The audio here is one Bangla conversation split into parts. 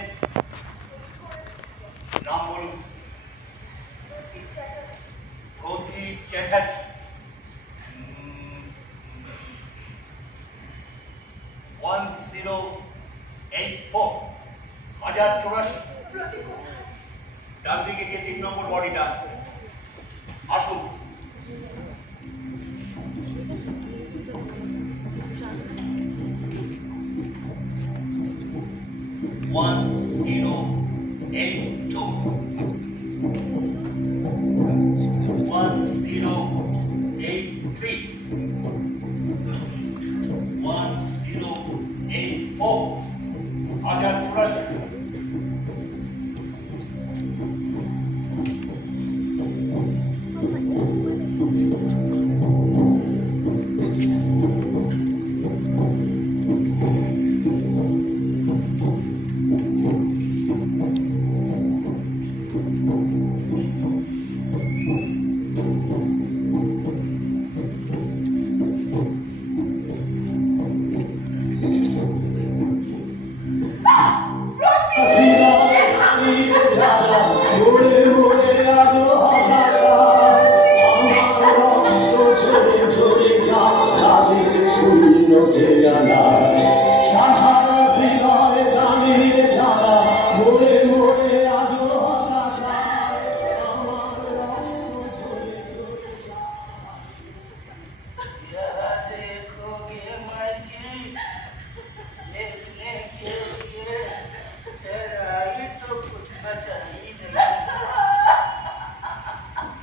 করেছেন? নাম বলুন। প্রদীপ চ্যাটার্জি। 1084 1084। ডান দিকে গিয়ে 3 নম্বর বডিটা। আসুন। One zero eight two. 1083. 1084 1084।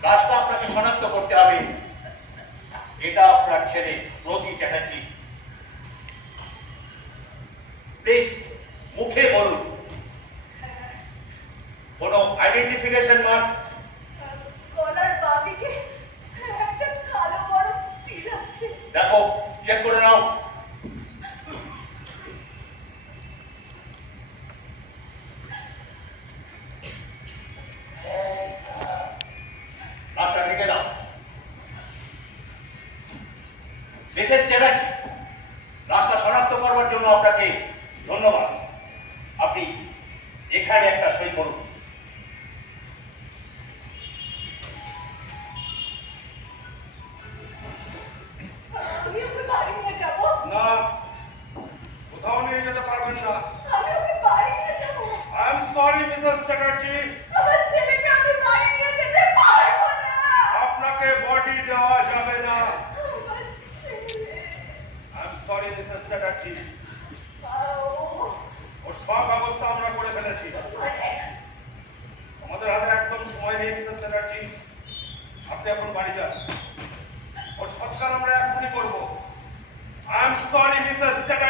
রাস্তা আপনাকে শনাক্ত করতে হবে। এটা আপনার ছেলে প্রদীপ চ্যাটার্জি। প্লিজ মুখে বলুন। কোন আইডেন্টিফিকেশন মার্ক? গলার বাঁদিকে একটা কালো বড় তীর আছে। দেখো, চেক করে নাও। রাস্তা ঢেকে দাও। মিসেস চ্যাটার্জি, রাস্তা শনাক্ত করবার জন্য আপনাকে ধন্যবাদ। আপনি এখানে একটা সই করুন। আমি ওকে বাড়ি নিয়ে যাবো। না, কোথাও নিয়ে যেতে পারবেন না। আমি ওকে বাড়ি নিয়ে যাবো। I am sorry Mrs Chatterjee, আমার ছেলেকে আমি বাড়ি নিয়ে যেতে পারবো না। আপনাকে বডি দেওয়া যাবে না। আমার ছেলে। I am sorry Mrs Chatterjee, ও- ওর সব ব্যবস্থা আমরা করে ফেলেছি। মানে? আমাদের হাতে একদম সময় নেই মিসেস চ্যাটার্জি, আপনি এখন বাড়ি যান। ওর সৎকার আমরা এখনই করবো। I am sorry Mrs Chatterjee.